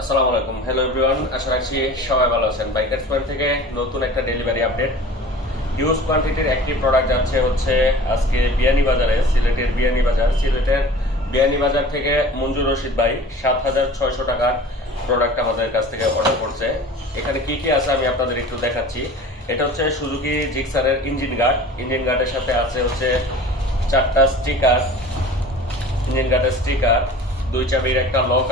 আসসালামু আলাইকুম। Hello everyone, আশা রাখছি সবাই ভালো আছেন। বাইকার্স পয়েন্ট থেকে নতুন একটা ডেলিভারি আপডেট। হিউজ কোয়ান্টিটির একটি প্রোডাক্ট যাচ্ছে হচ্ছে আজকে বিয়ানীবাজারে, সিলেটের বিয়ানীবাজার থেকে মঞ্জুর রশিদ ভাই 7,600 টাকার প্রোডাক্ট আমাদের কাছ থেকে অর্ডার করছে। এখানে কি কি আছে আমি আপনাদের একটু দেখাচ্ছি। এটা হচ্ছে সুজুকি জিক্সারের ইঞ্জিন গার্ডের সাথে আছে হচ্ছে 4টা স্টিকার, ইঞ্জিন গার্ডের স্টিকার, 2 চাবির একটা লক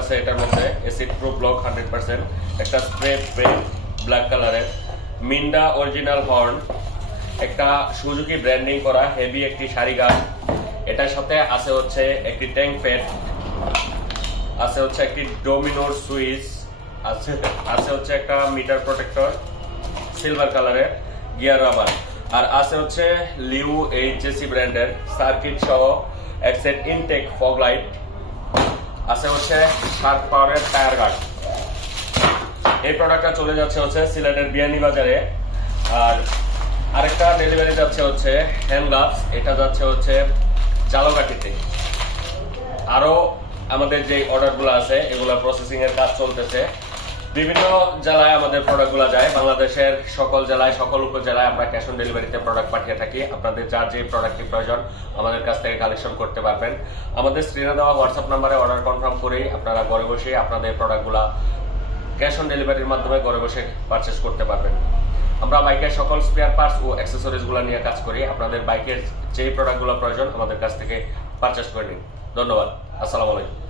আছে, এটার মধ্যে অ্যাসিড প্রুফ লক 100%, একটা স্প্রে পেইন্ট ব্ল্যাক কালারের, মিন্ডা অরিজিনাল হর্ন, একটা সুজুকি ব্র্যান্ডিং করা হেভি একটি সারি গার্ড, এটার সাথে আছে হচ্ছে একটি ট্যাঙ্ক প্যাড, আছে হচ্ছে একটি ডোমিনোর সুইচ, আছে হচ্ছে একটা মিটার প্রোটেক্টর সিলভার কালারের, গিয়ার রাবার, আর আছে হচ্ছে লিউ এইচএসি ব্র্যান্ডের সার্কিট সহ এক সেট ইনটেক ফগ লাইট, আছে হচ্ছে শার্প পাওয়ারের টায়ার গার্ড। এই প্রোডাক্টটা চলে যাচ্ছে হচ্ছে সিলেটের বিয়ানীবাজারে। আর আরেকটা ডেলিভারি যাচ্ছে হচ্ছে হ্যান্ড গ্লাভস, এটা যাচ্ছে হচ্ছে জালকাঠিতে। আরো আমাদের যে অর্ডারগুলো আছে এগুলো প্রসেসিং এর কাজ চলতেছে। বিভিন্ন জেলায় আমাদের প্রোডাক্টগুলো যায়, বাংলাদেশের সকল জেলায়, সকল উপজেলায় আমরা ক্যাশ অন ডেলিভারিতে প্রোডাক্ট পাঠিয়ে থাকি। আপনাদের যার যে প্রোডাক্টটি প্রয়োজন আমাদের কাছ থেকে কালেকশন করতে পারবেন। আমাদের স্ক্রিনে দেওয়া হোয়াটসঅ্যাপ নাম্বারে অর্ডার কনফার্ম করেই আপনারা ঘরে বসে আপনাদের প্রোডাক্টগুলো ক্যাশ অন ডেলিভারির মাধ্যমে ঘরে বসে পারচেস করতে পারবেন। আমরা বাইকের সকল স্পেয়ার পার্টস ও অ্যাক্সেসরিজগুলো নিয়ে কাজ করি। আপনাদের বাইকের যেই প্রোডাক্টগুলো প্রয়োজন আমাদের কাছ থেকে পারচেস করে নিন। ধন্যবাদ। আসসালামু আলাইকুম।